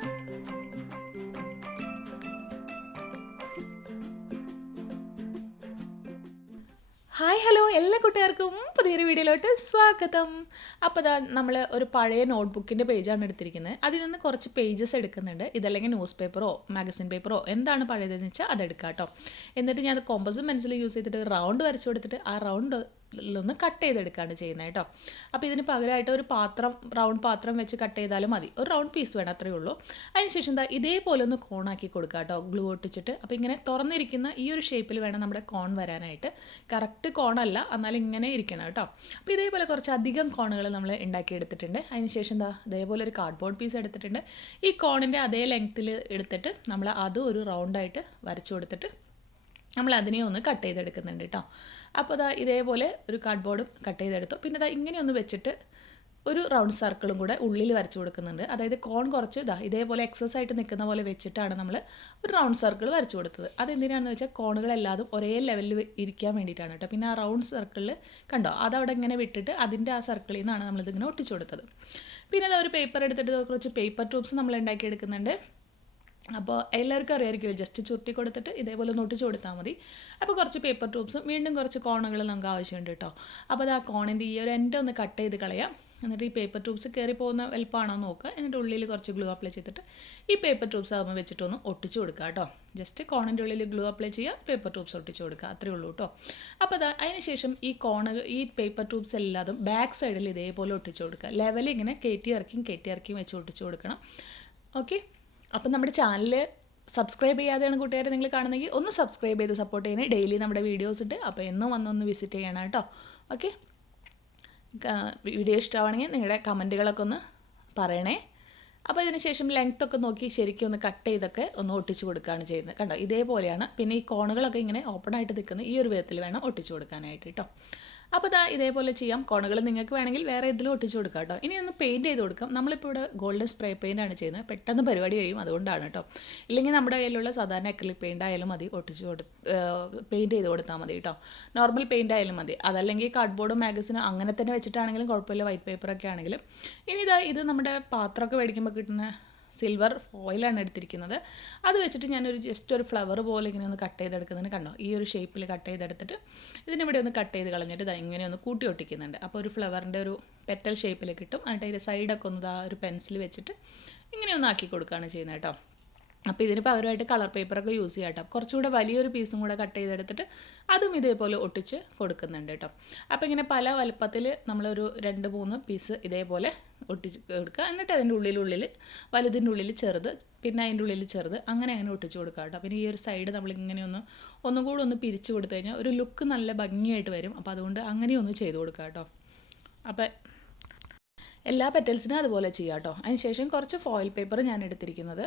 Hi hello എല്ലാ കൂട്ടുകാർക്കും പുതിയൊരു വീഡിയോയിലോട്ട് സ്വാഗതം. അപ്പോൾ നമ്മൾ ഒരു പഴയ നോട്ട്ബുക്കിൻ്റെ പേജാണ് എടുത്തിരിക്കുന്നത്. അതിൽ നിന്ന് കുറച്ച് പേജസ് എടുക്കുന്നുണ്ട്. ഇതല്ലെങ്കിൽ ന്യൂസ് പേപ്പറോ മാഗസിൻ പേപ്പറോ എന്താണ് പഴയതെന്ന് വെച്ചാൽ അതെടുക്കാം കേട്ടോ. എന്നിട്ട് ഞാൻ അത് കോമ്പസും പെൻസിലും യൂസ് ചെയ്തിട്ട് റൗണ്ട് വരച്ചു കൊടുത്തിട്ട് ആ റൗണ്ട് ഒന്ന് കട്ട് ചെയ്തെടുക്കുകയാണ് ചെയ്യുന്നത് കേട്ടോ. അപ്പോൾ ഇതിന് പകരമായിട്ട് ഒരു റൗണ്ട് പാത്രം വെച്ച് കട്ട് ചെയ്താലും മതി. ഒരു റൗണ്ട് പീസ് വേണം, അത്രയേ ഉള്ളൂ. അതിനുശേഷം ഇതേപോലെ ഒന്ന് കോണാക്കി കൊടുക്കുക കേട്ടോ, ഗ്ലൂ ഒട്ടിച്ചിട്ട്. അപ്പോൾ ഇങ്ങനെ തുറന്നിരിക്കുന്ന ഈ ഒരു ഷേപ്പിൽ വേണം നമ്മുടെ കോൺ വരാനായിട്ട്. കറക്റ്റ് കോണല്ല, എന്നാലും ഇങ്ങനെ ഇരിക്കണം കേട്ടോ. അപ്പോൾ ഇതേപോലെ കുറച്ച് അധികം കോണുകൾ നമ്മൾ ഉണ്ടാക്കിയെടുത്തിട്ടുണ്ട്. അതിനുശേഷം ഇതേപോലെ ഒരു കാർഡ്ബോർഡ് പീസ് എടുത്തിട്ടുണ്ട്. ഈ കോണിൻ്റെ അതേ ലെങ്ത്തിൽ എടുത്തിട്ട് നമ്മൾ അതും ഒരു റൗണ്ടായിട്ട് വരച്ചു കൊടുത്തിട്ട് നമ്മൾ അതിനെ ഒന്ന് കട്ട് ചെയ്തെടുക്കുന്നുണ്ട് കേട്ടോ. അപ്പോൾ ഇതേപോലെ ഒരു കാർഡ്ബോർഡും കട്ട് ചെയ്തെടുത്തു. പിന്നെ ഇങ്ങനെയൊന്ന് വെച്ചിട്ട് ഒരു റൗണ്ട് സർക്കിളും കൂടെ ഉള്ളിൽ വരച്ചു കൊടുക്കുന്നുണ്ട്. അതായത് കോൺ കുറച്ച് ഇതേപോലെ എക്സസ് ആയിട്ട് നിൽക്കുന്ന പോലെ വെച്ചിട്ടാണ് നമ്മൾ ഒരു റൗണ്ട് സർക്കിൾ വരച്ചു കൊടുത്തത്. അതെന്തിനാണെന്ന് വെച്ചാൽ കോണുകളെല്ലാതും ഒരേ ലെവലിൽ ഇരിക്കാൻ വേണ്ടിയിട്ടാണ് കേട്ടോ. പിന്നെ ആ റൗണ്ട് സർക്കിളിൽ കണ്ടോ, അതവിടെ ഇങ്ങനെ വിട്ടിട്ട് അതിൻ്റെ ആ സർക്കിളിൽ നിന്നാണ് നമ്മളിതിങ്ങനെ ഒട്ടിച്ചു കൊടുത്തത്. പിന്നെ ഒരു പേപ്പർ എടുത്തിട്ട് കുറച്ച് പേപ്പർ ട്യൂബ്സ് നമ്മൾ ഉണ്ടാക്കിയെടുക്കുന്നുണ്ട്. അപ്പോൾ എല്ലാവർക്കും അറിയാമായിരിക്കും, ജസ്റ്റ് ചുരുട്ടി കൊടുത്തിട്ട് ഇതേപോലെ ഒന്ന് ഒട്ടിച്ച് കൊടുത്താൽ മതി. അപ്പോൾ കുറച്ച് പേപ്പർ ട്യൂബ്സും വീണ്ടും കുറച്ച് കോണുകൾ നമുക്ക് ആവശ്യമുണ്ട് കേട്ടോ. അപ്പോൾ അത് ആ കോണിൻ്റെ ഈ ഒരു എൻഡ് ഒന്ന് കട്ട് ചെയ്ത് കളയാം. എന്നിട്ട് ഈ പേപ്പർ ട്യൂബ്സ് കയറി പോകുന്ന വലുപ്പമാണോ നോക്കുക. എന്നിട്ട് ഉള്ളിൽ കുറച്ച് ഗ്ലൂ അപ്ലൈ ചെയ്തിട്ട് ഈ പേപ്പർ ട്യൂബ്സ് ആകുമ്പോൾ വെച്ചിട്ടൊന്ന് ഒട്ടിച്ച് കൊടുക്കുക കേട്ടോ. ജസ്റ്റ് കോണിൻ്റെ ഉള്ളിൽ ഗ്ലൂ അപ്ലൈ ചെയ്യുക, പേപ്പർ ട്യൂബ്സ് ഒട്ടിച്ച് കൊടുക്കുക, അത്രയേ ഉള്ളൂ കേട്ടോ. അപ്പോൾ അതിന് ശേഷം ഈ പേപ്പർ ട്യൂബ്സ് എല്ലാതും ബാക്ക് സൈഡിൽ ഇതേപോലെ ഒട്ടിച്ച് കൊടുക്കുക. ലെവൽ ഇങ്ങനെ കയറ്റി ഇറക്കിയും വെച്ച് ഒട്ടിച്ച് കൊടുക്കണം. ഓക്കെ. അപ്പം നമ്മുടെ ചാനൽ സബ്സ്ക്രൈബ് ചെയ്യാതെയാണ് കൂട്ടുകാർ നിങ്ങൾ കാണുന്നെങ്കിൽ ഒന്ന് സബ്സ്ക്രൈബ് ചെയ്ത് സപ്പോർട്ട് ചെയ്യണേ. ഡെയിലി നമ്മുടെ വീഡിയോസ് ഉണ്ട്. അപ്പോൾ എന്നും വന്നൊന്ന് വിസിറ്റ് ചെയ്യണം കേട്ടോ. ഓക്കെ. വീഡിയോ ഇഷ്ടമാണെങ്കിൽ നിങ്ങളുടെ കമൻറ്റുകളൊക്കെ ഒന്ന് പറയണേ. അപ്പോൾ ഇതിന് ശേഷം ലെങ്ത് ഒക്കെ നോക്കി ശരിക്കും ഒന്ന് കട്ട് ചെയ്തൊക്കെ ഒന്ന് ഒട്ടിച്ച് കൊടുക്കുകയാണ് ചെയ്യുന്നത്. കണ്ടോ, ഇതേപോലെയാണ്. പിന്നെ ഈ കോണുകളൊക്കെ ഇങ്ങനെ ഓപ്പൺ ആയിട്ട് നിൽക്കുന്ന ഈ ഒരു വിധത്തിൽ വേണം ഒട്ടിച്ച് കൊടുക്കാനായിട്ട് കേട്ടോ. അപ്പോൾ ഇതേപോലെ ചെയ്യാം. കോണുകൾ നിങ്ങൾക്ക് വേണമെങ്കിൽ വേറെ ഇതിലും ഒട്ടിച്ച് കൊടുക്കാം കേട്ടോ. ഇനി ഒന്ന് പെയിൻറ്റ് ചെയ്ത് കൊടുക്കാം. നമ്മളിപ്പോൾ ഇവിടെ ഗോൾഡൻ സ്പ്രേ പെയിൻ്റാണ് ചെയ്യുന്നത്. പെട്ടെന്ന് പരിപാടി കഴിയും, അതുകൊണ്ടാണ് കേട്ടോ. ഇല്ലെങ്കിൽ നമ്മുടെ കയ്യിലുള്ള സാധാരണ അക്രിലിക് പെയിൻ്റ് ആയാലും മതി, പെയിൻറ്റ് ചെയ്ത് കൊടുത്താൽ മതി കേട്ടോ. നോർമൽ പെയിൻ്റ് ആയാലും മതി. അതല്ലെങ്കിൽ കാർഡ്ബോർഡും മാഗസിനും അങ്ങനെ തന്നെ വെച്ചിട്ടാണെങ്കിലും കുഴപ്പമില്ല, വൈറ്റ് പേപ്പറൊക്കെ ആണെങ്കിലും. ഇനി ഇത് നമ്മുടെ പാത്രമൊക്കെ മേടിക്കുമ്പോൾ കിട്ടുന്ന സിൽവർ ഫോയിലാണ് എടുത്തിരിക്കുന്നത്. അത് വെച്ചിട്ട് ഞാനൊരു ജസ്റ്റ് ഒരു ഫ്ലവർ പോലെ ഇങ്ങനെ ഒന്ന് കട്ട് ചെയ്തെടുക്കുന്നതിന് കണ്ടോ, ഈ ഒരു ഷേപ്പിൽ കട്ട് ചെയ്തെടുത്തിട്ട് ഇതിനിവിടെ ഒന്ന് കട്ട് ചെയ്ത് കളഞ്ഞിട്ട് ഇങ്ങനെ ഒന്ന് കൂട്ടി ഒട്ടിക്കുന്നുണ്ട്. അപ്പോൾ ഒരു ഫ്ലവറിൻ്റെ ഒരു പെറ്റൽ ഷേപ്പിൽ കിട്ടും. എന്നിട്ട് അതിൻ്റെ സൈഡൊക്കെ ഒന്ന് ഒരു പെൻസിൽ വെച്ചിട്ട് ഇങ്ങനെ ഒന്ന് ആക്കി കൊടുക്കുകയാണ് ചെയ്യുന്നത് കേട്ടോ. അപ്പോൾ ഇതിന് പകരമായിട്ട് കളർ പേപ്പറൊക്കെ യൂസ് ചെയ്യാം കേട്ടോ. കുറച്ചുകൂടെ വലിയൊരു പീസും കൂടെ കട്ട് ചെയ്തെടുത്തിട്ട് അതും ഇതേപോലെ ഒട്ടിച്ച് കൊടുക്കുന്നുണ്ട് കേട്ടോ. അപ്പോൾ ഇങ്ങനെ പല വലുപ്പത്തിൽ നമ്മളൊരു 2-3 പീസ് ഇതേപോലെ ഒട്ടിച്ച് കൊടുക്കുക. എന്നിട്ട് അതിൻ്റെ ഉള്ളിൽ വലുതിൻ്റെ ഉള്ളിൽ ചെറുത്, പിന്നെ അതിൻ്റെ ഉള്ളിൽ ചെറുത്, അങ്ങനെ ഒട്ടിച്ച് കൊടുക്കുക കേട്ടോ. പിന്നെ ഈ ഒരു സൈഡ് നമ്മളിങ്ങനെ ഒന്നും കൂടെ ഒന്ന് പിരിച്ച് കൊടുത്തു കഴിഞ്ഞാൽ ഒരു ലുക്ക് നല്ല ഭംഗിയായിട്ട് വരും. അപ്പോൾ അതുകൊണ്ട് അങ്ങനെയൊന്ന് ചെയ്ത് കൊടുക്കുക കേട്ടോ. അപ്പോൾ എല്ലാ പെറ്റൽസിനും അതുപോലെ ചെയ്യാം കേട്ടോ. അതിനുശേഷം കുറച്ച് ഫോയിൽ പേപ്പർ ഞാൻ എടുത്തിരിക്കുന്നത്.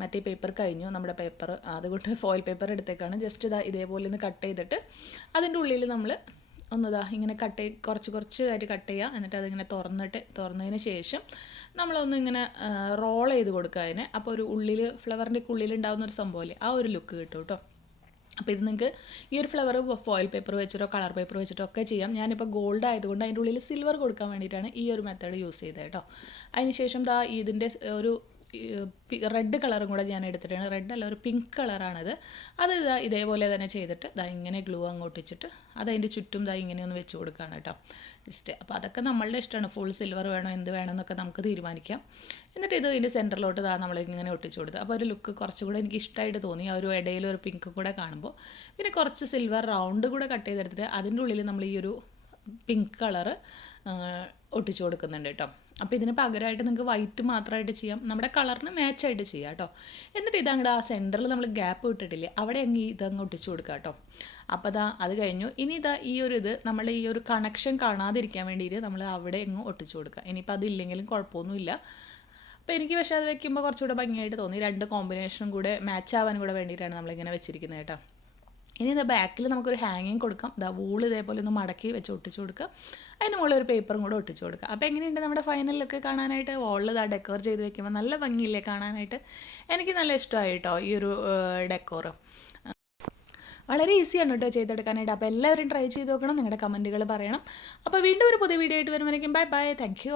മറ്റേ പേപ്പർ കഴിഞ്ഞു നമ്മുടെ പേപ്പർ, അതുകൊണ്ട് ഫോയിൽ പേപ്പർ എടുത്തേക്കാണ്. ജസ്റ്റ് ഇതേപോലെ ഒന്ന് കട്ട് ചെയ്തിട്ട് അതിൻ്റെ ഉള്ളിൽ നമ്മൾ ഇങ്ങനെ കുറച്ചായിട്ട് കട്ട് ചെയ്യുക. എന്നിട്ട് അതിങ്ങനെ തുറന്നതിന് ശേഷം നമ്മളൊന്ന് ഇങ്ങനെ റോൾ ചെയ്ത് കൊടുക്കുക അതിന്. അപ്പോൾ ഒരു ഫ്ലവറിൻ്റെ ഉള്ളിലുണ്ടാകുന്ന ഒരു സംഭവമല്ലേ, ആ ഒരു ലുക്ക് കിട്ടും കേട്ടോ. അപ്പോൾ ഇത് നിങ്ങൾക്ക് ഈ ഒരു ഫ്ലവർ ഫോയിൽ പേപ്പർ വെച്ചിട്ടോ കളർ പേപ്പർ വെച്ചിട്ടോ ഒക്കെ ചെയ്യാം. ഞാനിപ്പോൾ ഗോൾഡ് ആയതുകൊണ്ട് അതിൻ്റെ ഉള്ളിൽ സിൽവർ കൊടുക്കാൻ വേണ്ടിയിട്ടാണ് ഈ ഒരു മെത്തേഡ് യൂസ് ചെയ്തത് കേട്ടോ. അതിനുശേഷം ഇതിൻ്റെ ഒരു റെഡ് കളറും കൂടെ ഞാൻ എടുത്തിട്ടാണ്. റെഡ് അല്ല, ഒരു പിങ്ക് കളറാണിത്. അത് ഇതേപോലെ തന്നെ ചെയ്തിട്ട് ഇങ്ങനെ ഗ്ലൂ ഒട്ടിച്ചിട്ട് അതതിൻ്റെ ചുറ്റും ഇങ്ങനെ ഒന്ന് വെച്ച് കൊടുക്കുകയാണ് കേട്ടോ. ജസ്റ്റ് അപ്പോൾ അതൊക്കെ നമ്മളുടെ ഇഷ്ടമാണ്. ഫുൾ സിൽവർ വേണോ എന്ത് വേണമെന്നൊക്കെ നമുക്ക് തീരുമാനിക്കാം. എന്നിട്ട് ഇതിൻ്റെ സെൻറ്ററിലോട്ട് നമ്മളിങ്ങനെ ഒട്ടിച്ചു കൊടുത്തു. അപ്പോൾ ഒരു ലുക്ക് കുറച്ചുകൂടെ എനിക്ക് ഇഷ്ടമായിട്ട് തോന്നി. ആ ഒരു ഇടയിൽ ഒരു പിങ്ക് കൂടെ കാണുമ്പോൾ. പിന്നെ കുറച്ച് സിൽവർ റൗണ്ട് കൂടെ കട്ട് ചെയ്തെടുത്തിട്ട് അതിൻ്റെ ഉള്ളിൽ നമ്മൾ ഈ ഒരു പിങ്ക് കളറ് ഒട്ടിച്ചു കൊടുക്കുന്നുണ്ട് കേട്ടോ. അപ്പോൾ ഇതിന് പകരമായിട്ട് നിങ്ങൾക്ക് വൈറ്റ് മാത്രമായിട്ട് ചെയ്യാം, നമ്മുടെ കളറിന് മാച്ചായിട്ട് ചെയ്യാം കേട്ടോ. എന്നിട്ട് ഇതങ്ങോട്ട് ആ സെൻറ്ററിൽ നമ്മൾ ഗ്യാപ്പ് വിട്ടിട്ടില്ലേ, അവിടെ ഇതങ്ങ് ഒട്ടിച്ചു കൊടുക്കുക കേട്ടോ. അപ്പോൾ അത് കഴിഞ്ഞു. ഇനി നമ്മൾ ഈ ഒരു കണക്ഷൻ കാണാതിരിക്കാൻ വേണ്ടിയിട്ട് നമ്മൾ അവിടെ ഒട്ടിച്ചു കൊടുക്കുക. ഇനിയിപ്പോൾ അതില്ലെങ്കിലും കുഴപ്പമൊന്നുമില്ല. അപ്പോൾ എനിക്ക് പക്ഷേ അത് വെക്കുമ്പോൾ കുറച്ചുകൂടെ ഭംഗിയായിട്ട് തോന്നി. 2 കോമ്പിനേഷനും കൂടെ മാച്ച് ആവാൻ കൂടെ വേണ്ടിയിട്ടാണ് നമ്മളിങ്ങനെ വെച്ചിരിക്കുന്നത് കേട്ടോ. ഇനി ബാക്കിൽ നമുക്കൊരു ഹാങ്ങിങ് കൊടുക്കാം. വൂൾ ഇതേപോലെ ഒന്ന് മടക്കി വെച്ച് ഒട്ടിച്ച് കൊടുക്കുക. അതിന് മുകളിൽ ഒരു പേപ്പറും കൂടെ ഒട്ടിച്ച് കൊടുക്കുക. അപ്പോൾ എങ്ങനെയുണ്ട് നമ്മുടെ ഫൈനലൊക്കെ കാണാനായിട്ട്? വോളിൽ ഡെക്കോർ ചെയ്ത് വെക്കുമ്പോൾ നല്ല ഭംഗിയില്ലേ കാണാനായിട്ട്? എനിക്ക് നല്ല ഇഷ്ടമായി കേട്ടോ ഈ ഒരു ഡെക്കോർ. വളരെ ഈസിയാണ് കേട്ടോ ചെയ്തെടുക്കാനായിട്ട്. അപ്പോൾ എല്ലാവരും ട്രൈ ചെയ്ത് നോക്കണം. നിങ്ങളുടെ കമൻറ്റുകൾ പറയണം. അപ്പോൾ വീണ്ടും ഒരു പുതിയ വീഡിയോ ആയിട്ട് വരുമ്പോഴേക്കും ബൈ ബൈ, താങ്ക് യു.